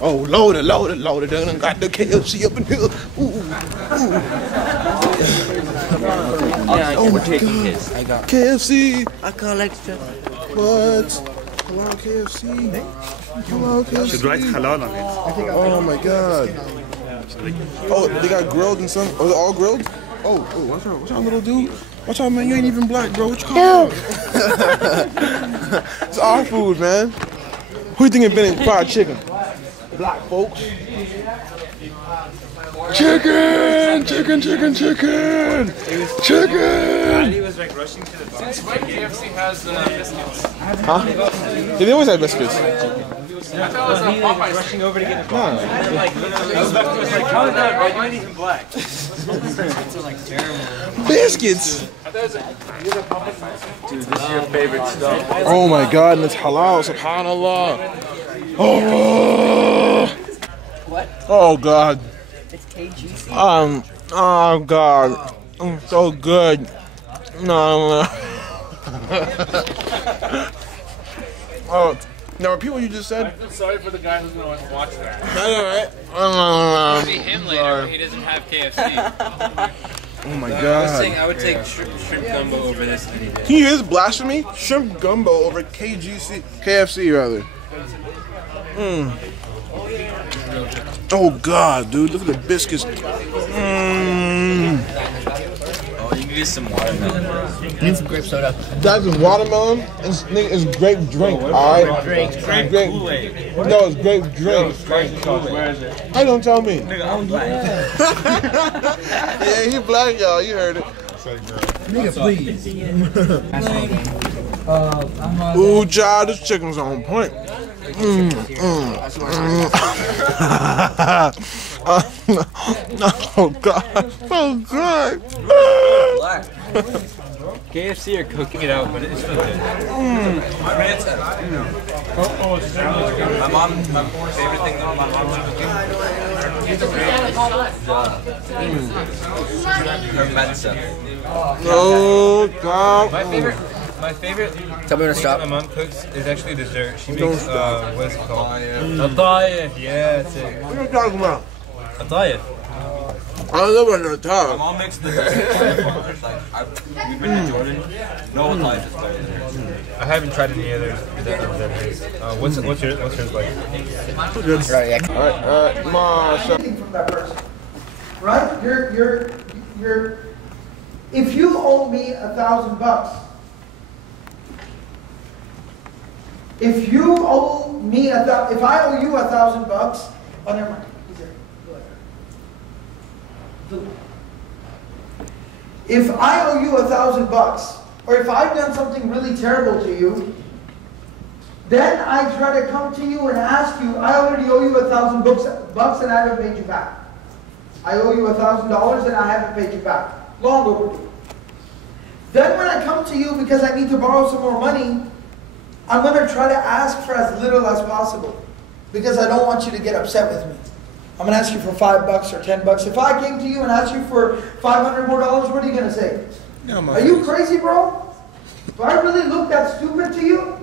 Oh, loaded, done got the KFC up in here. Ooh. Oh my God. I got KFC. I collect stuff. What? Halal KFC. Halal KFC. Should write halal on it. Oh my God. Oh, they got grilled and some. Oh, they all grilled? Oh, watch out, little dude. Watch out, man. You ain't even black, bro. What you call it? It's our food, man. Who you think invented fried chicken? Black folks. Chicken! He was like rushing to the bar. Since when KFC has biscuits? Huh? Yeah, they always have biscuits. I thought it was Popeyes rushing over to get a bar. No. And then like, I was like, how is that? Why you ain't even black? Biscuits are like terrible. Biscuits? I thought it was like, dude, this is your favorite stuff. Oh my God, and it's halal, subhanallah. Oh. What? Oh God. It's KGC. Oh God. So good. No. Oh, now repeat what you just said. I feel sorry for the guy who's going to watch that. That's alright. See him later when he doesn't have KFC. Oh my I God. would take shrimp gumbo over this any day. Can you hear this blasphemy? Shrimp gumbo over KFC rather. Oh God, dude, look at the biscuits. Oh, you can get some watermelon, bro. Need some grape soda. That's watermelon. It's grape drink. All right. Drink. Grape. No, it's grape drink. Where is it? Hey, don't tell me. I'm black. Yeah, he black, y'all. You heard it. Nigga, please. Ooh, child, this chicken's on point. Oh God, so good. KFC are cooking it out, but it's still good. My favorite thing that my mom's cooking. Her matzo. Oh God. My favorite Tell me when to stop. my mom cooks is actually dessert. She makes, what is it called? Atayef. Yeah, that's it. What are you talking about? Atayef. I don't know about the My top. mom makes the best. Like, we've been to Jordan. No Atayef is better than hers. I haven't tried any others than hers. What's yours like? Right, yeah. All right, Masha. From that person, right? You're. If you owe me $1,000, if you owe me if I owe you $1,000, oh never mind. He's there. Go ahead. If I owe you $1,000, or if I've done something really terrible to you, then I try to come to you and ask you, I already owe you $1,000 and I haven't paid you back. I owe you $1,000 and I haven't paid you back. Long overdue. Then when I come to you because I need to borrow some more money, I'm going to try to ask for as little as possible because I don't want you to get upset with me. I'm going to ask you for $5 or $10. If I came to you and asked you for $500 more, what are you going to say? Are you crazy, bro? Do I really look that stupid to you?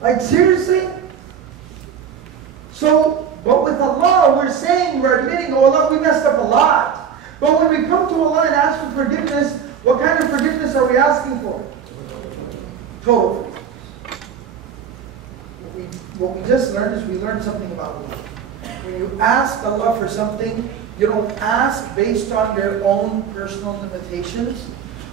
Like, seriously? So, but with Allah, we're saying, we're admitting, oh Allah, we messed up a lot. But when we come to Allah and ask for forgiveness, what kind of forgiveness are we asking for? Total forgiveness. What we just learned is we learned something about Allah. When you ask Allah for something, you don't ask based on your own personal limitations.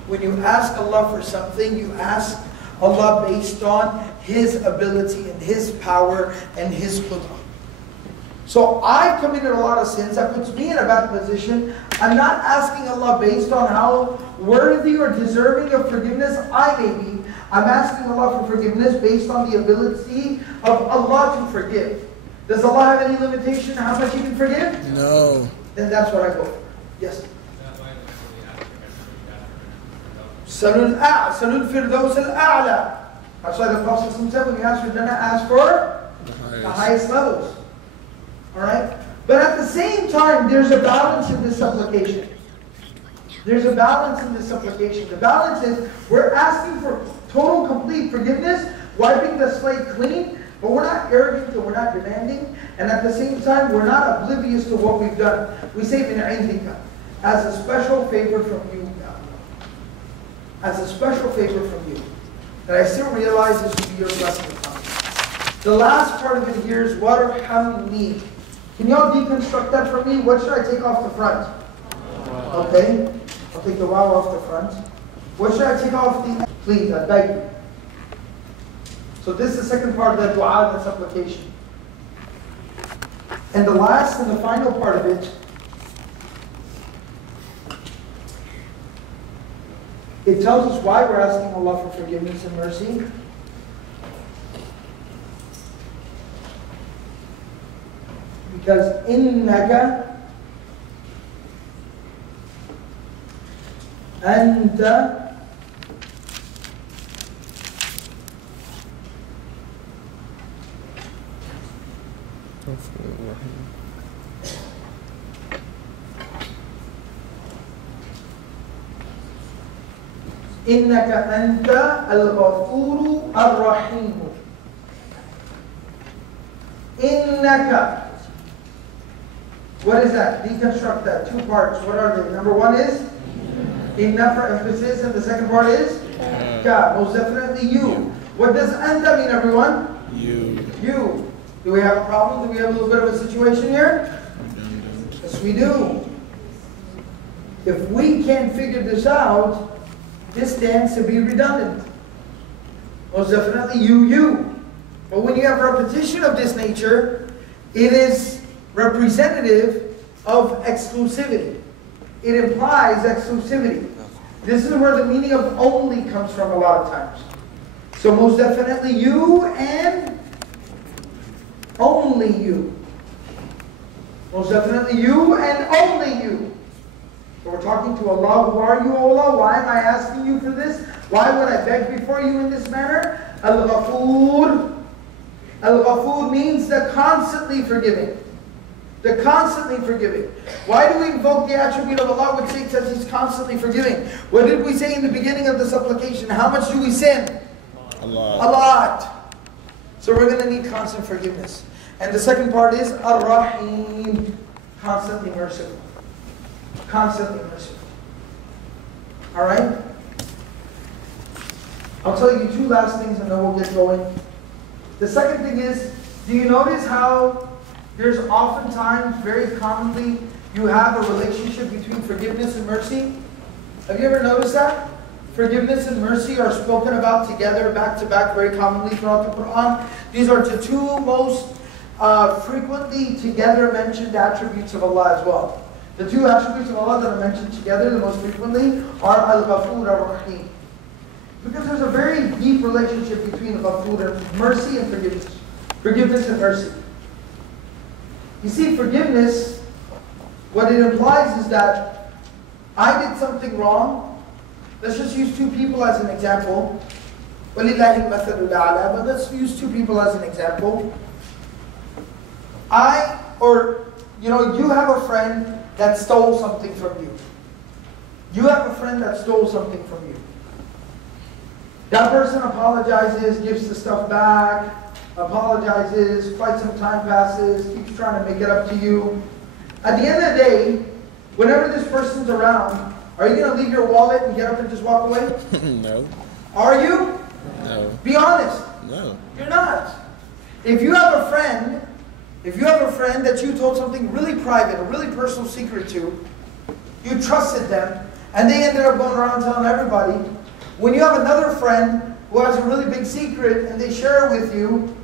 When you ask Allah for something, you ask Allah based on His ability and His power and His qudra. So I've committed a lot of sins. That puts me in a bad position. I'm not asking Allah based on how worthy or deserving of forgiveness I may be. I'm asking Allah for forgiveness based on the ability of Allah to forgive. Does Allah have any limitation on how much He can forgive? No. Then that's what I go for. Yes. Salul Firdaus al-A'la. That's why the Prophet said when you ask for Jannah, ask for the highest levels. Alright? But at the same time, there's a balance in this supplication. There's a balance in this supplication. The balance is we're asking for total, complete forgiveness, wiping the slate clean, But we're not arrogant and we're not demanding, and at the same time, we're not oblivious to what we've done. We say, min indika, as a special favor from you, as a special favor from you. And I still realize this will be your blessing upon me. The last part of it here is warhamni. Can y'all deconstruct that for me? What should I take off the front? Okay, I'll take the wow off the front. What should I take off the, please, I beg you. So this is the second part of that dua, that supplication. And the last and the final part of it, it tells us why we're asking Allah for forgiveness and mercy. Because innaka anta إنك أنت الغفور الرحيم. إنك. What is that? Deconstruct that. Two parts. What are they? Number one is Inna for emphasis, and the second part is Ka. Most definitely you. What does Anta mean, everyone? You. You. Do we have a problem? Do we have a little bit of a situation here? Yes, we do. If we can't figure this out, this stands to be redundant. Most definitely you. But when you have repetition of this nature, it is representative of exclusivity. It implies exclusivity. This is where the meaning of only comes from a lot of times. So most definitely you and only you. Most definitely you and only you. So we're talking to Allah. Who are you, O Allah? Why am I asking you for this? Why would I beg before you in this manner? Al-Ghafoor. Al-Ghafoor means the constantly forgiving. The constantly forgiving. Why do we invoke the attribute of Allah which states that He's constantly forgiving? What did we say in the beginning of the supplication? How much do we sin? A lot. A lot. So we're going to need constant forgiveness. And the second part is Ar-Rahim. Constantly merciful. Constantly merciful. Alright? I'll tell you two last things and then we'll get going. The second thing is, do you notice how there's oftentimes, very commonly, you have a relationship between forgiveness and mercy? Have you ever noticed that? Forgiveness and mercy are spoken about together, back to back, very commonly throughout the Quran. These are the two most frequently together mentioned attributes of Allah as well. The two attributes of Allah that are mentioned together the most frequently are Al-Ghafoor Ar-Rahim. Because there's a very deep relationship between Ghafoor and mercy and forgiveness. Forgiveness and mercy. You see, forgiveness, what it implies is that I did something wrong. Let's just use two people as an example. But let's use two people as an example. You have a friend that stole something from you. You have a friend that stole something from you. That person apologizes, gives the stuff back, apologizes, quite some time passes, keeps trying to make it up to you. At the end of the day, whenever this person's around, are you going to leave your wallet and get up and just walk away? No. Are you? No. Be honest. No. You're not. If you have a friend that you told something really private, a really personal secret to, you trusted them, and they ended up going around telling everybody. When you have another friend who has a really big secret and they share it with you,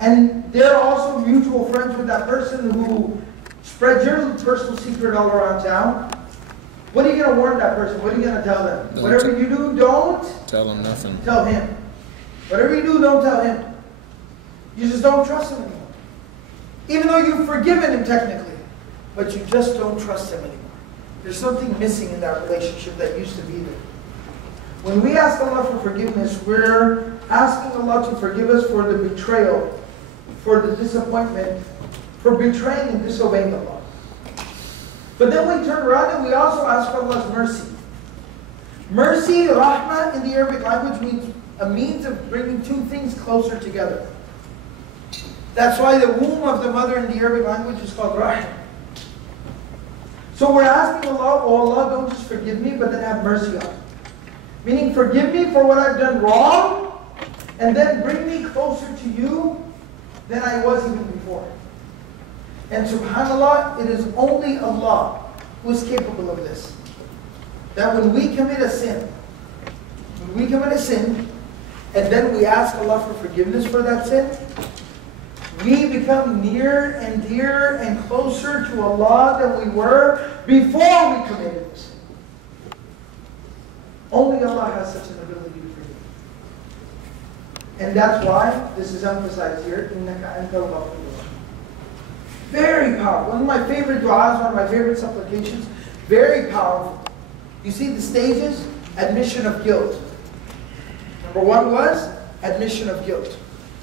and they're also mutual friends with that person who spreads your personal secret all around town, what are you going to warn that person? What are you going to tell them? Whatever you do, don't tell them nothing. Tell him. Whatever you do, don't tell him. You just don't trust him anymore. Even though you've forgiven him technically, but you just don't trust him anymore. There's something missing in that relationship that used to be there. When we ask Allah for forgiveness, we're asking Allah to forgive us for the betrayal, for the disappointment, for betraying and disobeying Allah. But then we turn around and we also ask for Allah's mercy. Mercy, rahmah, in the Arabic language means a means of bringing two things closer together. That's why the womb of the mother in the Arabic language is called Rahim. So we're asking Allah, oh Allah, don't just forgive me, but then have mercy on me. Meaning, forgive me for what I've done wrong, and then bring me closer to you than I was even before. And subhanAllah, it is only Allah who is capable of this. That when we commit a sin, and then we ask Allah for forgiveness for that sin, we become near and dear and closer to Allah than we were before we committed the sin. Only Allah has such an ability to forgive. And that's why this is emphasized here. Very powerful. One of my favorite du'as, one of my favorite supplications. Very powerful. You see the stages? Admission of guilt. Number 1 was admission of guilt.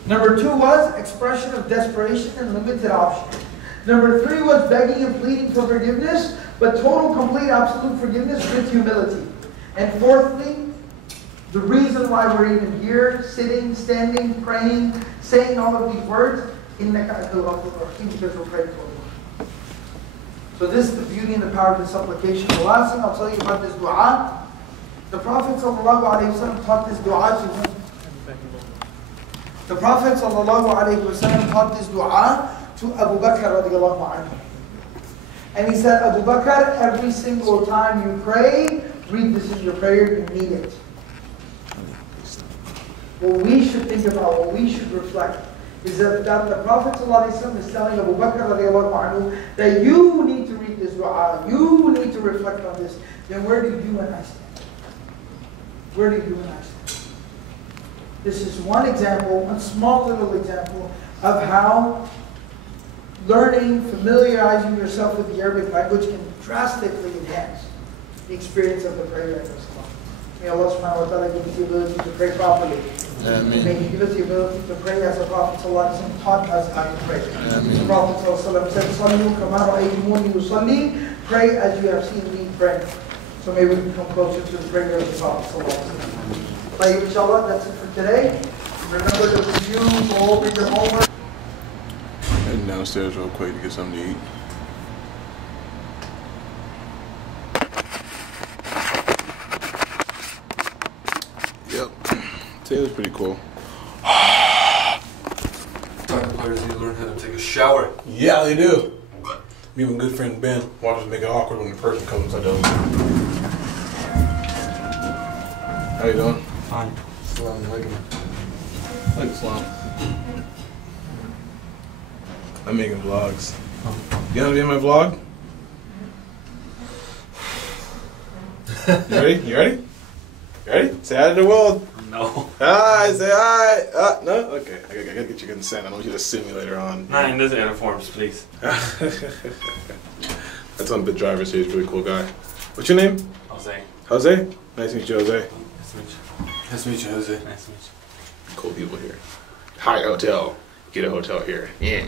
Number 2 was expression of desperation and limited options. Number 3 was begging and pleading for forgiveness, but total, complete, absolute forgiveness with humility. And fourthly, the reason why we're even here, sitting, standing, praying, saying all of these words, because we're praying to Allah. So this is the beauty and the power of the supplication. The last thing I'll tell you about this dua, the Prophet ﷺ taught this dua to whom? The Prophet ﷺ taught this dua to Abu Bakr radiallahu anhu. And he said, Abu Bakr, every single time you pray, read this in your prayer, you need it. What we should think about, what we should reflect, is that the Prophet ﷺ is telling Abu Bakr radiallahu anhu that you need to read this dua, you need to reflect on this. Then where do you and I stand? Where do you and I stand? This is one example, one small little example of how learning, familiarizing yourself with the Arabic language can drastically enhance the experience of the prayer in Islam. May Allah subhanahu wa ta'ala give us the ability to pray properly. Amen. May He give us the ability to pray as the Prophet ﷺ taught us how to pray. Amen. The Prophet ﷺ said, "Sallu kama ra'aytumuni usalli," pray as you have seen me pray. So may we come closer to the prayer of the Prophet ﷺ. Inshallah, that's it for today. Remember to review, go over your homework. Heading downstairs real quick to get something to eat. Yep. Today was pretty cool. Soccer players need to learn how to take a shower. Yeah, they do. Me and my good friend Ben watches make it awkward when the person comes inside the other. How you doing? Fine. Assalamu alaikum. Like Islam. I'm making vlogs. You want to be in my vlog? You ready? You ready? You ready? Say hi to the world. No. Hi, say hi. No? Okay. I gotta get your consent. I want you to sue me later on. Nah, in those uniforms, please. That's on the driver's seat. He's a really cool guy. What's your name? Jose. Jose? Nice to meet you, Jose. Nice to meet you. Nice to meet you, Jose. Nice to meet you. Cool people here. Hyatt Hotel. Get a hotel here. Yeah.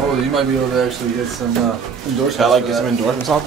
Oh, you might be able to actually get some endorsements. Get some endorsements off there?